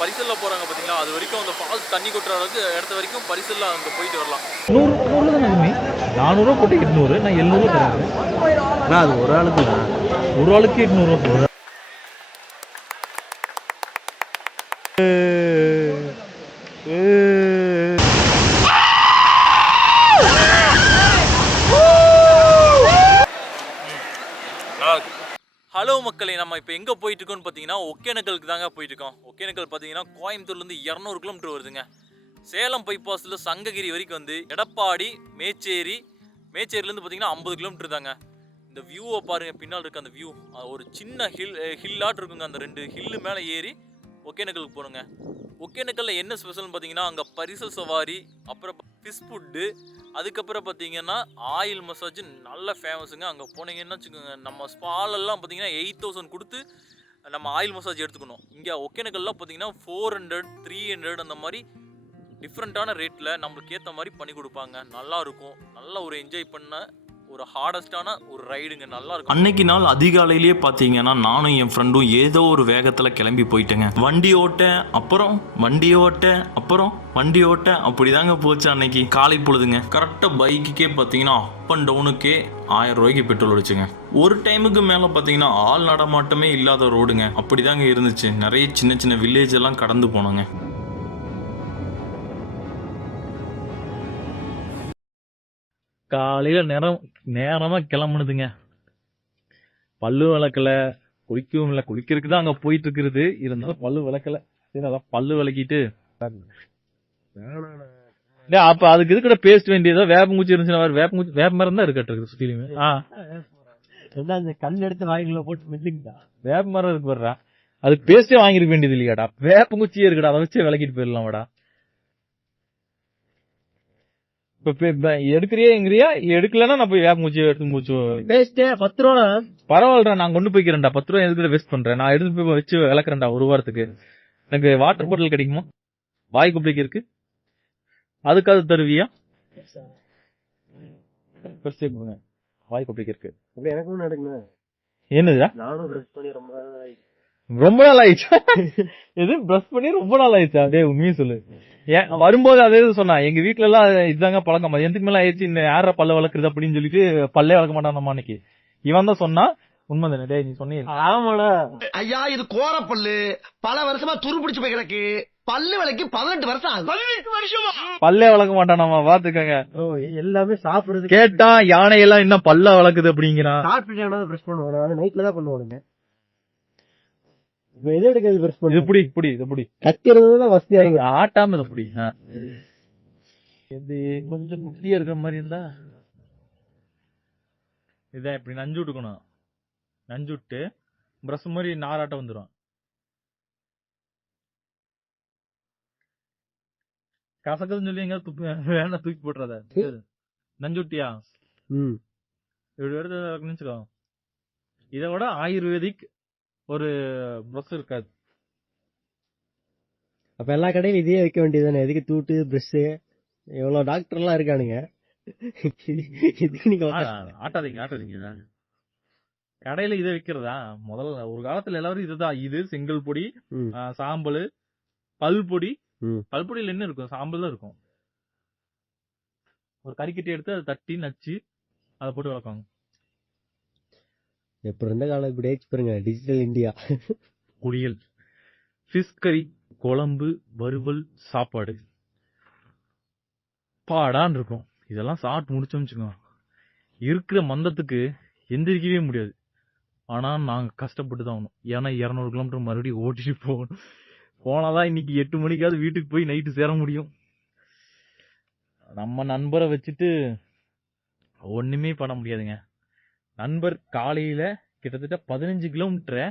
பரிசல்ல போறாங்க பாத்தீங்களா, அது வரைக்கும் அந்த ஃபால்ஸ் தண்ணி கொட்டுற அளவுக்கு இடத்த வரைக்கும் பரிசல்ல அங்க போயிட்டு வரலாம். 100 தானே 400 போட்டு 800 நான் 700 தரேன். அது ஒரு ஆளுக்கு ஒரு ஆளுக்கு 800 போடுறேன். ஹலோ மக்களே, நம்ம இப்போ எங்கே போயிட்டு இருக்கோம்னு பார்த்தீங்கன்னா ஒகேனக்கலுக்கு தாங்க போயிட்டு இருக்கோம். ஒகேனக்கல் பார்த்தீங்கன்னா கோயம்புத்தூர்லேருந்து 200 கிலோமீட்டர் வருதுங்க. சேலம் பைபாஸில் சங்ககிரி வரைக்கும் வந்து எடப்பாடி மேச்சேரிலேருந்து பார்த்தீங்கன்னா 50 கிலோமீட்டர் தாங்க. இந்த வியூவை பாருங்கள், பின்னால் இருக்க அந்த வியூ ஒரு சின்ன ஹில்லாட் இருக்குங்க. அந்த 2 ஹில்லு மேலே ஏறி ஒகேனக்கலுக்கு போகணுங்க. ஒகேனக்கல்ல என்ன ஸ்பெஷல்னு பார்த்தீங்கன்னா அங்கே பரிசல் சவாரி, அப்புறம் ஃபிஷ் ஃபுட்டு, அதுக்கப்புறம் பார்த்தீங்கன்னா ஆயில் மசாஜ் நல்ல ஃபேமஸுங்க. அங்கே போனீங்கன்னா வச்சுக்கோங்க, நம்ம ஸ்பாலெல்லாம் பார்த்தீங்கன்னா 8000 கொடுத்து நம்ம ஆயில் மசாஜ் எடுத்துக்கணும். இங்கே ஒகேனக்கல்லாம் பார்த்தீங்கன்னா 400 300 அந்த மாதிரி டிஃப்ரெண்ட்டான ரேட்டில் நம்மளுக்கு ஏற்ற மாதிரி பண்ணி கொடுப்பாங்க. நல்லாயிருக்கும், நல்லா ஒரு என்ஜாய் பண்ண ஒரு ஹார்டஸ்டான ஒரு ரைடுங்க, நல்லா இருக்கும். அன்னைக்கு நாள் அதிகாலையிலேயே பார்த்தீங்கன்னா நானும் என் ஃப்ரெண்டும் ஏதோ ஒரு வேகத்தில் கிளம்பி போயிட்டேங்க. வண்டி ஓட்ட அப்படிதாங்க போச்சு அன்னைக்கு காலை பொழுதுங்க. கரெக்டாக பைக்குக்கே பார்த்தீங்கன்னா அப் அண்ட் டவுனுக்கே 1000 ரூபாய்க்கு பெட்ரோல் வச்சுங்க. ஒரு டைமுக்கு மேலே பார்த்தீங்கன்னா ஆள் நடமாட்டமே இல்லாத ரோடுங்க, அப்படிதாங்க இருந்துச்சு. நிறைய சின்ன சின்ன வில்லேஜ் எல்லாம் கடந்து போனோங்க. காலையில் நேரமாக கிளம்புனதுங்க. பல்லு விளக்கல, குளிக்கவும் இல்லை. குளிக்கிறதுக்கு தான் அங்கே போயிட்டு இருக்கிறது, இருந்தாலும் பல்லு விளக்கல. சரி, அதான் பல்லு விளக்கிட்டு அப்ப அதுக்கு இது கூட பேஸ்ட் வேண்டியதோ வேப்பங்குச்சி இருந்துச்சுன்னா வேப்ப மரம் தான் இருக்கட்டு சுத்திலுமே. கல் எடுத்து வாய்க்குள்ள போட்டு மெல்லிங்கடா. வேப்ப மரம் இருக்கு வர்றா, அதுக்கு பேஸ்டே வாங்கிருக்க வேண்டியது இல்லையாடா, வேப்பங்குச்சியே இருக்குடா, அதை வச்சே விளக்கிட்டு போயிடலாம்டா. இப்ப எடுக்கிறியா எடுக்கலன்னா நான் போய் வேப்பங்குச்சி எடுத்து மூச்சு. பேஸ்டே 10 ரூபா. பரவாயில்லடா, நான் கொண்டு போய்க்கிறேன்டா. 10 ரூபா எதுக்கு வேஸ்ட் பண்றேன், நான் எடுத்து போய் வச்சு விளக்குறேன்டா ஒரு வாரத்துக்கு. எனக்கு வாட்டர் பாட்டில் கிடைக்குமா, வாய் குப்பிக்கு இருக்கு, அதுக்காவது தருவியா? வாய் குப்பிக்கு இருக்கு. எனக்கும் நடக்கணும். என்னதுடா, நானும் பிரஷ் பண்ணி ரொம்ப நாள் ஆயிடுச்சா? எது பிரஷ் பண்ணி ரொம்ப நாள் ஆயிடுச்சா? டேய் உண்மையை சொல்லு. ஏன் வரும்போது அதே சொன்னா, எங்க வீட்டுல எல்லாம் இதுதாங்க பழக்கம், மதியத்துக்கு மேல ஆயிடுச்சு இந்த யார பல்ல வளர்க்குறது அப்படின்னு சொல்லிட்டு பல்லே வளர்க்க மாட்டான் அன்னைக்கு. இவன் தான் சொன்னா. உண்மை தானே டேய், நீ சொன்னீங்க. ஆமாடா ஐயா, இது கோர பல்லு பல வருஷமா துரு பிடிச்சு போய் கிடக்கு. பல்லு விலைக்கு 18 வருஷம் ஆகுது. 18 வருஷமா பல்லே வளர்க்க மாட்டான் நம்ம, பாத்துக்கங்க. எல்லாமே சாப்பிடுறது கேட்டா யானை எல்லாம் இன்னும் பல்ல வளர்க்குது அப்படிங்கிறான். சாப்பிட்டு பிரஷ் பண்ணுவாங்க, நைட்ல தான் பண்ணுவானுங்க. எது எடுக்கிறது பிரஷ் பண்ணு. இது புடி கத்திறதுதான் வசதியா இருக்கு. ஆட்டாம இதை புடி. இது கொஞ்சம் குட்டியா இருக்கிற மாதிரி இருந்தா இதான் இப்படி நஞ்சு விட்டுக்கணும். நஞ்சு விட்டு பிரஷ் மாதிரி நாராட்டம் வந்துடும். கசக்குதுன்னு சொல்லி எங்க வேணா தூக்கி போட்டுறத. நஞ்சு விட்டியா இப்படி எடுத்து நினைச்சுக்கோ. இதை விட ஆயுர்வேதிக் ஒரு பிரஷ் இருக்காது. அப்ப எல்லா கடையிலும் இதே வைக்க வேண்டியதுதானே, எதுக்கு தூட்டு பிரஷ்? எவ்வளவு டாக்டர் எல்லாம் இருக்கானுங்க. ஆட்டாதீங்க. கடையில இதை வைக்கிறதா முதல்ல ஒரு காலத்துல எல்லாரும் இதுதான். இது செங்கல் பொடி, சாம்பல், பல்பொடி. பல்பொடியில என்ன இருக்கும், சாம்பல் தான் இருக்கும். ஒரு கறிக்கட்டி எடுத்து அதை தட்டி நச்சு அதை போட்டு வளர்ப்பாங்க. எப்ப இருந்த காலம் இப்படி ஆயிடுச்சு பாருங்க, டிஜிட்டல் இந்தியா. குளியல், ஃபிஷ் கறி, குழம்பு, வறுவல், சாப்பாடு பாடான் இருக்கும். இதெல்லாம் சாப்பிட்டு முடிச்சோம்னு வச்சுக்கோங்க, இருக்கிற மந்தத்துக்கு எந்திரிக்கவே முடியாது. ஆனா நாங்க கஷ்டப்பட்டு தான் ஆகணும். ஏன்னா 200 கிலோமீட்டர் மறுபடியும் ஓட்டிட்டு போகணும். போனாதான் இன்னைக்கு 8 மணிக்காவது வீட்டுக்கு போய் நைட்டு சேர முடியும். நம்ம நண்பரை வச்சுட்டு ஒண்ணுமே பண்ண முடியாதுங்க. நண்பர் காலையில கிட்டத்தட்ட 15 கிலோமீட்டரை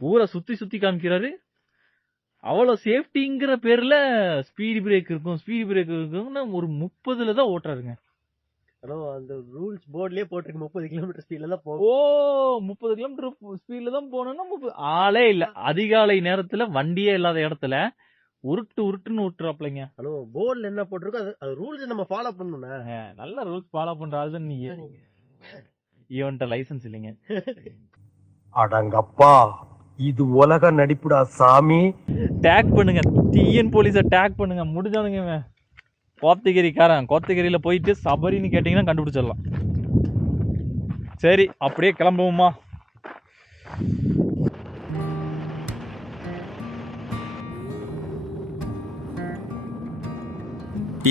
ஊரை சுத்தி காமிக்கிறாரு. அவ்வளவு சேஃப்டிங்கிற பேர்ல ஸ்பீடு பிரேக் இருக்கும்னு ஒரு 30ல தான் ஓட்டுறாருங்க. அந்த ரூல்ஸ் போர்ட்லயே போட்டிருக்கு 30 கிலோமீட்டர் ஸ்பீட்ல தான் போகும். 30 கிலோமீட்டர் ஸ்பீட்ல தான் போகணும்னா ஆளே இல்ல. அதிகாலை நேரத்துல வண்டியே இல்லாத இடத்துல உருட்டுன்னு விட்டுறாப்லைங்க. ஹலோ, போர்ட்ல என்ன போட்டிருக்கோ அது ரூல்ஸ் நம்ம ஃபாலோ பண்ணணும்னா. நல்ல ரூல்ஸ் ஃபாலோ பண்றாது. நீ இவன்ட்ட லைசன்ஸ் இல்லைங்க. அடங்கப்பா, இது உலக நடிப்புடா சாமி. டேக் பண்ணுங்க, டிஎன் போலீஸை டேக் பண்ணுங்க. முடிஞ்சானுங்க இவன் கோத்தகிரிக்காரன். கோத்தகிரியில போயிட்டு சபரின்னு கேட்டிங்கன்னா கண்டுபிடிச்சிடலாம். சரி, அப்படியே கிளம்புவோமா?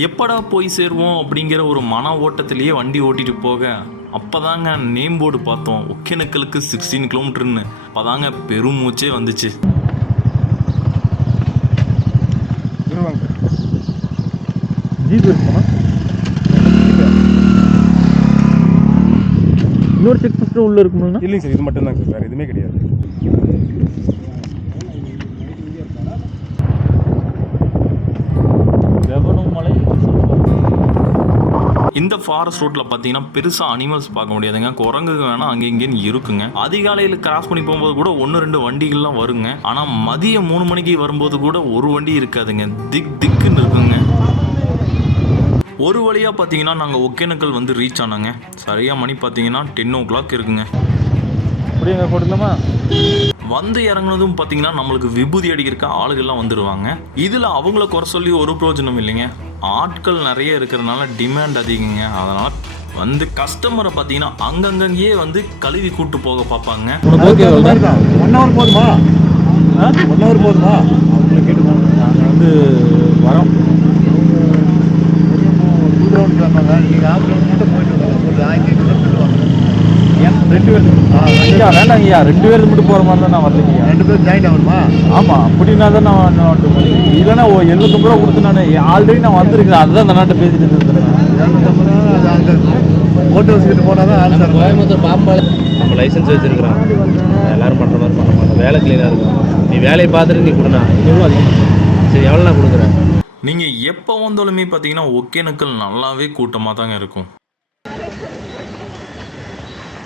எப்படா போய் சேருவோம் அப்படிங்கிற ஒரு மன ஓட்டத்திலேயே வண்டி ஓட்டிட்டு போக அப்பதாங்க நேம் போர்டு பார்த்தோம், ஒகேனக்கலுக்கு 16 கிலோமீட்டர்னு. அப்பதாங்க பெருமூச்சே வந்துச்சு. இன்னொரு செக் போஸ்ட் உள்ள இருக்குங்களா? இல்லைங்க சார், இது மட்டும் தான் சார், வேற எதுவுமே கிடையாது. இந்த ஃபாரஸ்ட் ரோட்ல பார்த்தீங்கன்னா பெருசா அனிமல்ஸ் பார்க்க முடியாதுங்க. குரங்குங்க வேணா அங்கே இங்கேன்னு இருக்குங்க. அதிகாலையில் கிராஸ் பண்ணி போகும்போது கூட 1-2 வண்டிகள்லாம் வருங்க. ஆனா மதியம் 3 மணிக்கு வரும்போது கூட ஒரு வண்டி இருக்காதுங்க. திக்குன்னு இருக்குங்க. ஒரு வழியா பார்த்தீங்கன்னா நாங்கள் ஒகேனக்கல் வந்து ரீச் ஆனாங்க. சரியா மணி பார்த்தீங்கன்னா 10 o'clock இருக்குங்க. வந்து இறங்குனதும் பார்த்தீங்கன்னா நம்மளுக்கு விபூதி அடிக்கிறக்க ஆளுகள்லாம் வந்துடுவாங்க. இதில் அவங்கள குறை சொல்லி ஒரு பிரயோஜனம் இல்லைங்க. ஆட்கள் நிறைய இருக்கிறதுனால டிமாண்ட் அதிகங்க. அதனால் வந்து கஸ்டமரை பார்த்தீங்கன்னா அங்கங்கேயே வந்து கழுவி கூட்டு போக பார்ப்பாங்க. 1 hour போதுமா? 1 hour போதுமா? அவங்களை கேட்டு நாங்கள் வந்து வரோம். நீங்கள் ஆஃப் மட்டும் போயிட்டு ஒரு 1000 2 பேர் வேண்டாங்க ஐயா, 2 பேர் மட்டும் போற மாதிரி தான் நான் வரலைங்க. 2 பேர் ஜாயின் ஆகணுமா? ஆமா, அப்படின்னா தான் நான் இல்லைன்னா 750 ரூபா கொடுத்து நான் ஆல்ரெடி நான் வந்திருக்கேன். அதுதான் அந்த நாட்டை பேசிட்டு இருந்தேன். 250 ரூபா அங்கே ஓட்டு வச்சுக்கிட்டு போனால் தான் ஆன்சர். கோயம்புத்தூர் பாம்பால் நம்ம லைசன்ஸ் வச்சிருக்கிறோம். எல்லாரும் பண்ணுற மாதிரி பண்ண மாட்டோம். வேலை கிளீனாக இருக்கும். நீ வேலையை பார்த்துட்டு நீ கொடுண்ணா. எவ்வளோ அதிகம்? சரி, எவ்வளோ நான் கொடுக்குறேன். நீங்கள் எப்போ வந்தாலுமே பார்த்தீங்கன்னா ஒகேனக்கல் நல்லாவே கூட்டமாக தாங்க இருக்கும்.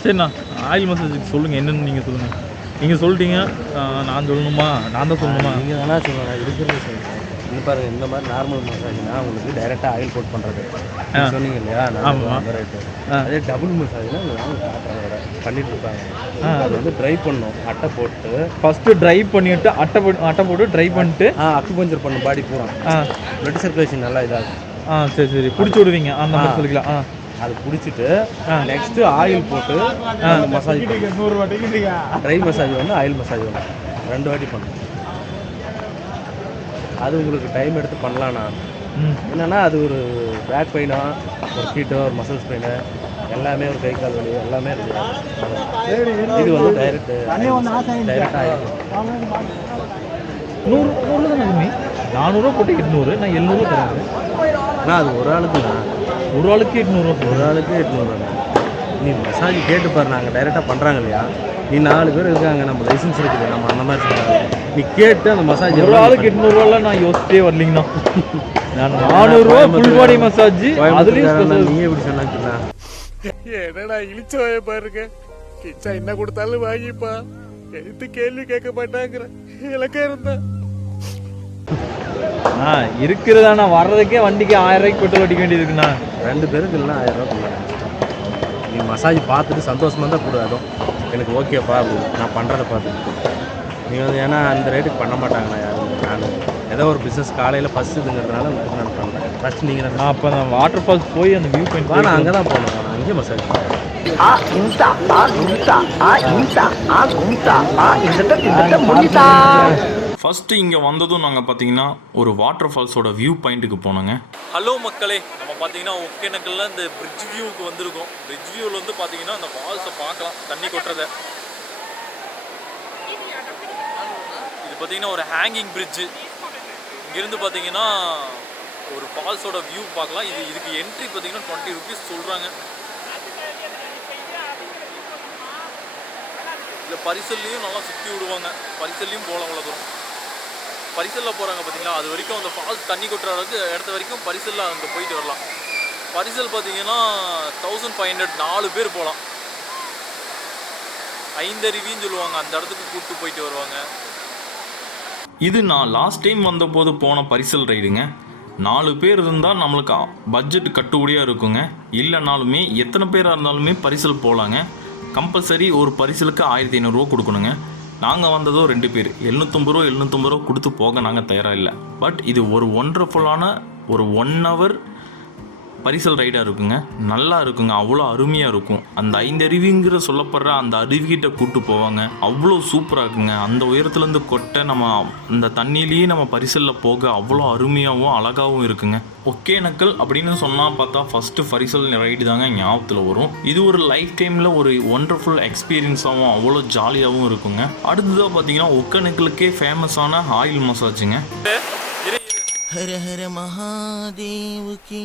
சரிண்ணா, ஆயில் மசாஜுக்கு சொல்லுங்கள், என்னென்னு நீங்கள் சொல்லுங்கள். நீங்கள் சொல்லிட்டீங்க, நான் சொல்லணுமா? நான் தான் சொல்லணுமா? நீங்கள் தானே சொல்லணும். இருக்கிறது சொல்லுங்கள். இன்னும் பாருங்கள், இந்த மாதிரி நார்மல் மசாஜ்னா உங்களுக்கு டைரெக்டாக ஆயில் போட் பண்ணுறது சொன்னீங்க இல்லையா? அந்த ரேட்டு. அதே டபுள் மசாஜ்னா பண்ணிட்டு இருப்பாங்க. அது வந்து ட்ரை பண்ணணும். அட்டை போட்டு ஃபஸ்ட்டு ட்ரை பண்ணிவிட்டு அட்டை போட்டு ட்ரை பண்ணிட்டு அக்குபஞ்சர் பண்ணும் பாடி பூரா. பிளட் சர்க்குலேஷன் நல்லா இதாகும். சரி பிடிச்சி விடுவீங்க அந்த மாதிரி சொல்லிக்கலாம். அது பிடிச்சிட்டு நெக்ஸ்ட்டு ஆயில் போட்டு மசாஜ். ட்ரை மசாஜ் வந்து ஆயில் மசாஜ் வந்து 2 வாட்டி பண்ணணும். அது உங்களுக்கு டைம் எடுத்து பண்ணலாம்ண்ணா. என்னென்னா அது ஒரு பேக் பெயினோ, ஒரு ஹீட்டோ, ஒரு மசில்ஸ் பெயினு, எல்லாமே ஒரு கை கால் வலி எல்லாமே இருக்குது. இது வந்து டைரெக்டாக ஆயிடும். 100 தானே? 400 போட்டு 800, நான் 700 தரேன். ஆனால் அது ஒரு ஆளுக்குண்ணா. ஒரு ஆளுக்கு 800. ஒரு ஆளுக்கு 800. நீ மசாஜ் கேட்டு பாரு, நாங்கள் டைரெக்டாக பண்ணுறாங்க இல்லையா? நீ 4 பேர் இருக்காங்க, நம்ம லைசன்ஸ் இருக்குது, நம்ம அந்த மாதிரி சொல்கிறாங்க. நீ கேட்டு அந்த மசாஜ் ஒரு ஆளுக்கு 800 நான் யோசிச்சே வரலீங்கண்ணா. நான் 400 ரூபா ஃபுல் பாடி மசாஜ். அதுலேயும் நீ எப்படி சொன்னாச்சுண்ணா? என்னடா இழிச்சவாய பாருங்க. கிச்சா என்ன கொடுத்தாலும் வாங்கிப்பா, எடுத்து கேள்வி கேட்க மாட்டாங்கிற இலக்கம் இருந்தா இருக்கிறதா. நான் வர்றதுக்கே வண்டிக்கு 1000 ரூபாய்க்கு பெட்ரோல் அடிக்க வேண்டியது இருக்குண்ணா. 2 பேருக்கு இல்லைன்னா 1000 ரூபா கொடுங்க. நீ மசாஜ் பார்த்துட்டு சந்தோஷமாக தான் கொடு. அதுவும் எனக்கு ஓகேப்பா அப்படின்னு நான் பண்ணுறதை பார்த்துட்டு நீங்கள் வந்து, ஏன்னா அந்த ரேட்டுக்கு பண்ண மாட்டாங்கண்ணா யாரும். நான் ஏதோ ஒரு பிஸ்னஸ் காலையில் ஃபஸ்ட் இதுங்கிறதுனால நான் பண்ணுறேன். ஃபஸ்ட் நீங்கள் அப்போ நான் வாட்டர் ஃபால்ஸ் போய் அந்த வியூ பாயிண்ட் நான் அங்கே தான் போகணும். நான் அங்கேயே மசாஜ் ஃபஸ்ட்டு இங்கே வந்ததும் நாங்கள் பார்த்தீங்கன்னா ஒரு வாட்டர் ஃபால்ஸோட வியூ பாயிண்ட்டுக்கு போனோங்க. ஹலோ மக்களே, நம்ம பார்த்தீங்கன்னா ஒகேனக்கல்ல இந்த பிரிட்ஜ் வியூவுக்கு வந்திருக்கோம். பிரிட்ஜ் வியூவில் வந்து பார்த்தீங்கன்னா அந்த ஃபால்ஸை பார்க்கலாம், தண்ணி கொட்டுறதை. இது பார்த்தீங்கன்னா ஒரு ஹேங்கிங் பிரிட்ஜு. இங்கேருந்து பார்த்தீங்கன்னா ஒரு ஃபால்ஸோட வியூ பார்க்கலாம். இதுக்கு என்ட்ரி பார்த்தீங்கன்னா 20 rupees சொல்கிறாங்க. இல்லை பரிசல்லையும் நல்லா சுற்றி விடுவாங்க. பரிசல்லையும் போகலாம். அவ்வளோ தூரம் பரிசலில் போகிறாங்க பார்த்தீங்களா, அது வரைக்கும் அந்த ஃபால்ஸ் தண்ணி கொட்டுற அளவுக்கு இடத்த வரைக்கும் பரிசலில் அங்கே போயிட்டு வரலாம். பரிசல் பார்த்தீங்கன்னா 1500, 4 பேர் போகலாம். 5 அருவின்னு சொல்லுவாங்க, அந்த இடத்துக்கு கூப்பிட்டு போயிட்டு வருவாங்க. இது நான் லாஸ்ட் டைம் வந்தபோது போன பரிசல் ரைடுங்க. 4 பேர் இருந்தால் நம்மளுக்கு பட்ஜெட் கட்டுப்படியாக இருக்குங்க. இல்லைனாலுமே எத்தனை பேராக இருந்தாலுமே பரிசல் போகலாங்க. கம்பல்சரி ஒரு பரிசலுக்கு 1500 ரூபா கொடுக்கணுங்க. நாங்கள் வந்ததோ 2 பேர். 750 ரூபா கொடுத்து போக நாங்கள் தயாராக இல்லை. பட் இது ஒரு ஒண்டர்ஃபுல்லான ஒரு 1 hour பரிசல் ரைடாக இருக்குங்க. நல்லா இருக்குங்க, அவ்வளோ அருமையாக இருக்கும். அந்த 5 அருவிங்கிற சொல்லப்படுற அந்த அருவிகிட்ட கூப்பிட்டு போவாங்க, அவ்வளோ சூப்பராக இருக்குங்க. அந்த உயரத்துலேருந்து கொட்டை நம்ம அந்த தண்ணியிலேயே நம்ம பரிசலில் போக அவ்வளோ அருமையாகவும் அழகாகவும் இருக்குங்க. ஒகேனக்கல் அப்படின்னு சொன்னால் பார்த்தா ஃபஸ்ட்டு பரிசல் ரைடு தாங்க ஞாபகத்தில் வரும். இது ஒரு லைஃப் டைமில் ஒரு ஒண்டர்ஃபுல் எக்ஸ்பீரியன்ஸாகவும் அவ்வளோ ஜாலியாகவும் இருக்குங்க. அடுத்ததாக பார்த்தீங்கன்னா ஒகேனக்கலுக்கே ஃபேமஸான ஆயில் மசாஜுங்க. ஹர ஹர மகாதேவுக்கு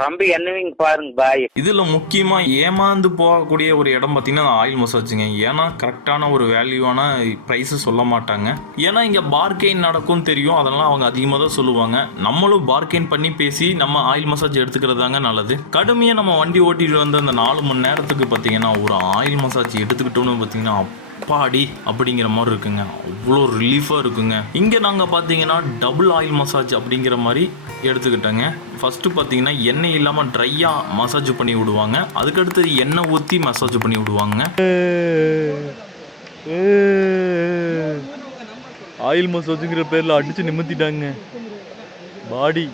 தம்பி என்னவீங்க பாருங்க பாய். இதுல முக்கியமா ஏமாந்து போகக்கூடிய ஒரு இடம் பார்த்தீங்கன்னா ஆயில் மசாஜுங்க. ஏன்னா கரெக்டான ஒரு வேல்யூவான ப்ரைஸ் சொல்ல மாட்டாங்க. ஏன்னா இங்க பார்கெயின் நடக்கும் தெரியும், அதனால அவங்க அதிகமாக தான் சொல்லுவாங்க. நம்மளும் பார்கெயின் பண்ணி பேசி நம்ம ஆயில் மசாஜ் எடுத்துக்கிறதாங்க நல்லது. கடுமையாக நம்ம வண்டி ஓட்டிட்டு வந்து அந்த 4 மணி நேரத்துக்கு பார்த்தீங்கன்னா ஒரு ஆயில் மசாஜ் எடுத்துக்கிட்டோன்னு பார்த்தீங்கன்னா பாடி அப்படிங்கிற மாதிரி இருக்குங்க, அவ்வளோ ரிலீஃபாக இருக்குங்க. இங்கே நாங்கள் பார்த்தீங்கன்னா டபுள் ஆயில் மசாஜ் அப்படிங்கிற மாதிரி எடுத்துக்கிட்டோங்க. ஃபஸ்ட்டு பார்த்தீங்கன்னா எண்ணெய் இல்லாமல் ட்ரையாக மசாஜ் பண்ணி விடுவாங்க, அதுக்கடுத்து எண்ணெய் ஊற்றி மசாஜ் பண்ணி விடுவாங்க. ஆயில் மசாஜுங்கிற பேரில் அடித்து நிமித்திட்டாங்க. பாடி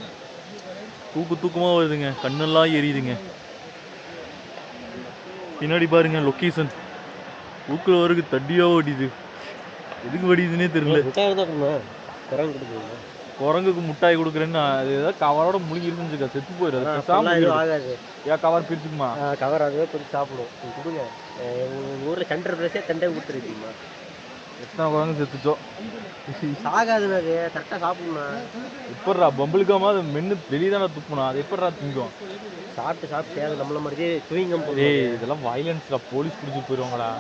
தூக்கமாக வருதுங்க, கண்ணெல்லாம் எரியுதுங்க. பின்னாடி பாருங்க லொக்கேஷன், ஊக்கில் வரைக்கும் தட்டியாக ஓடிது. எதுக்கு வடிதுன்னே தெரியல. குரங்குக்கு முட்டாய் கொடுக்குறேன்னு அது ஏதாவது கவரோட முழுங்கிருந்துச்சுக்கா, செத்து போயிடுது. ஆகாது. ஏன் கவர் பிரிச்சுக்குமா? கவர் அதுவே கொஞ்சம் சாப்பிடும். கொடுங்க, உங்கள் ஊரில் சென்டர் பிளேஸே தண்டை கொடுத்துருக்கீங்களா? எத்தனை குரங்கு செத்துச்சோ. ஆகாதுன்னு அது கரெக்டாக சாப்பிடுமா? எப்பட்றா பம்பளுக்காம அது மென்று வெளியே தானே துப்புனா, அது எப்பட்றா திங்கும்? சாப்பிட்டு அது நம்மள மாதிரியே சுவிங்கம். இதெல்லாம் வயலன்ஸ்ல போலீஸ் பிடிச்சி போயிடுவாங்களா?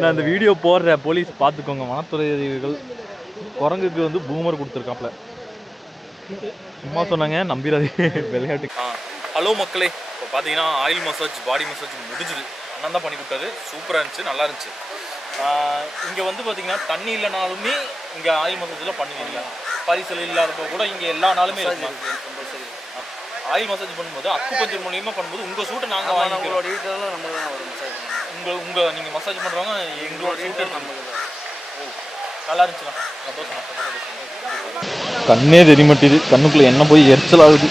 நான் அந்த வீடியோ போடுறேன், போலீஸ் பார்த்துக்கோங்க. வனத்துறை அதிகாரிகள் குரங்குக்கு வந்து பூமர் கொடுத்துருக்காப்ல. சும்மா சொன்னாங்க, நம்பிடாதே விளையாட்டு. ஹலோ மக்களே, இப்போ பார்த்தீங்கன்னா ஆயில் மசாஜ் பாடி மசாஜ் முடிஞ்சுது. அண்ணன் தான் பண்ணி கொடுத்தாரு, சூப்பராக இருந்துச்சு, நல்லா இருந்துச்சு. இங்கே வந்து பார்த்தீங்கன்னா தண்ணி இல்லைனாலுமே இங்கே ஆயில் மசாஜில் பண்ணுவீங்க. பரிசல் இல்லாதப்போ கூட இங்கே எல்லா நாளுமே இருக்கும். ஆயில் மசாஜ் பண்ணும்போது அக்கு பஞ்சர் மூலியமாக பண்ணும்போது உங்கள் சூட்டை நாங்கள் வாங்கிக்கிறோம். நீங்கள் மசாஜ் பண்ணுறவங்க எங்களோட சூட்டை நல்லா இருந்துச்சுண்ணா, சந்தோஷம். கண்ணே தெரிய மாட்டேது, கண்ணுக்குள்ள என்ன போய் எரிச்சல் ஆகுது.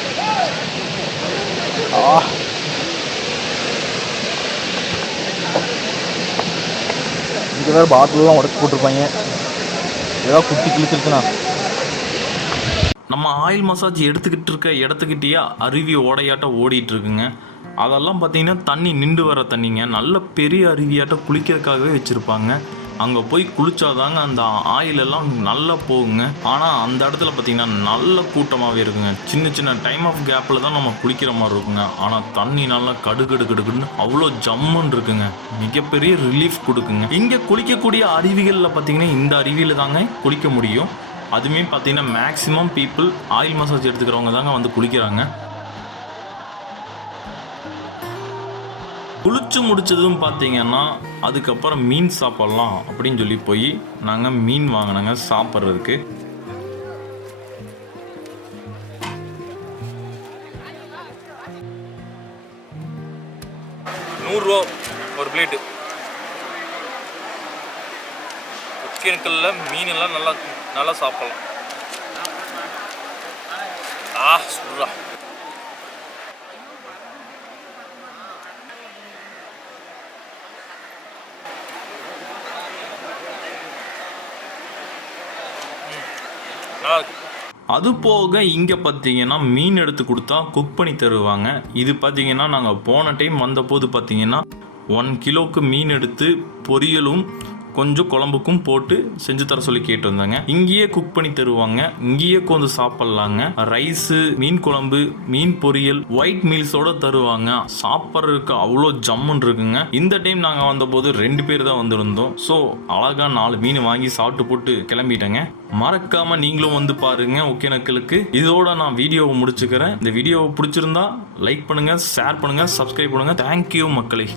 இங்கே வேறு பாட்டிலாம் உடச்சி போட்டிருப்பாங்க, ஏதாவது குட்டி கிழிச்சிருச்சுண்ணா. நம்ம ஆயில் மசாஜ் எடுத்துக்கிட்டு இருக்க இடத்துக்கிட்டேயே அருவி ஓடையாட்டம் ஓடிட்டு இருக்குங்க. அதெல்லாம் பார்த்தீங்கன்னா தண்ணி நின்று வர தண்ணிங்க, நல்ல பெரிய அருவியாட்டம் குளிக்கிறதுக்காகவே வச்சுருப்பாங்க. அங்கே போய் குளிச்சாதாங்க அந்த ஆயில் எல்லாம் நல்லா போகுங்க. ஆனால் அந்த இடத்துல பார்த்தீங்கன்னா நல்ல கூட்டமாகவே இருக்குங்க. சின்ன சின்ன டைம் ஆஃப் கேப்பில் தான் நம்ம குளிக்கிற மாதிரி இருக்குங்க. ஆனால் தண்ணி நல்லா கடுக்குன்னு அவ்வளோ ஜம்முன்னு இருக்குங்க, மிகப்பெரிய ரிலீஃப் கொடுக்குங்க. இங்கே குளிக்கக்கூடிய அருவிகளில் பார்த்தீங்கன்னா இந்த அருவியில் தாங்க குளிக்க முடியும். அதுவுமே பார்த்தீங்கன்னா மேக்ஸிமம் பீப்புள் ஆயில் மசாஜ் எடுத்துக்கிறவங்க தாங்க வந்து குளிக்கிறாங்க. குளிச்சு முடிச்சதும் பார்த்தீங்கன்னா அதுக்கப்புறம் மீன் சாப்பிட்லாம் அப்படின்னு சொல்லி போய் நாங்கள் மீன் வாங்கினாங்க சாப்பிட்றதுக்கு. ₹100 ஒரு பிளேட்டு. ஒகேனக்கல்ல மீன் எல்லாம் நல்லா சாப்பிடலாம். சூப்பரா. அது போக இங்கே பார்த்தீங்கன்னா மீன் எடுத்து கொடுத்தா குக் பண்ணி தருவாங்க. இது பார்த்தீங்கன்னா நாங்கள் போன டைம் வந்தபோது பார்த்தீங்கன்னா 1 கிலோவுக்கு மீன் எடுத்து பொரியலும் கொஞ்சம் குழம்புக்கும் போட்டு செஞ்சு தர சொல்லி கேட்டிருந்தாங்க. இங்கேயே குக் பண்ணி தருவாங்க, இங்கேயே கொஞ்சம் சாப்பிட்லாங்க. ரைஸு, மீன் குழம்பு, மீன் பொரியல், ஒயிட் மீல்ஸோட தருவாங்க. சாப்பிட்றதுக்கு அவ்வளோ ஜம்முன்னு இருக்குங்க. இந்த டைம் நாங்கள் வந்தபோது 2 பேர் தான் வந்திருந்தோம். ஸோ அழகாக 4 மீன் வாங்கி சாப்பிட்டு போட்டு கிளம்பிட்டேங்க. மறக்காம நீங்களும் வந்து பாருங்க ஒகேனக்கலுக்கு. இதோட நான் வீடியோவை முடிச்சுக்கிறேன். இந்த வீடியோவை பிடிச்சிருந்தா லைக் பண்ணுங்க, ஷேர் பண்ணுங்க, சப்ஸ்கிரைப் பண்ணுங்க. தேங்க்யூ மக்களே.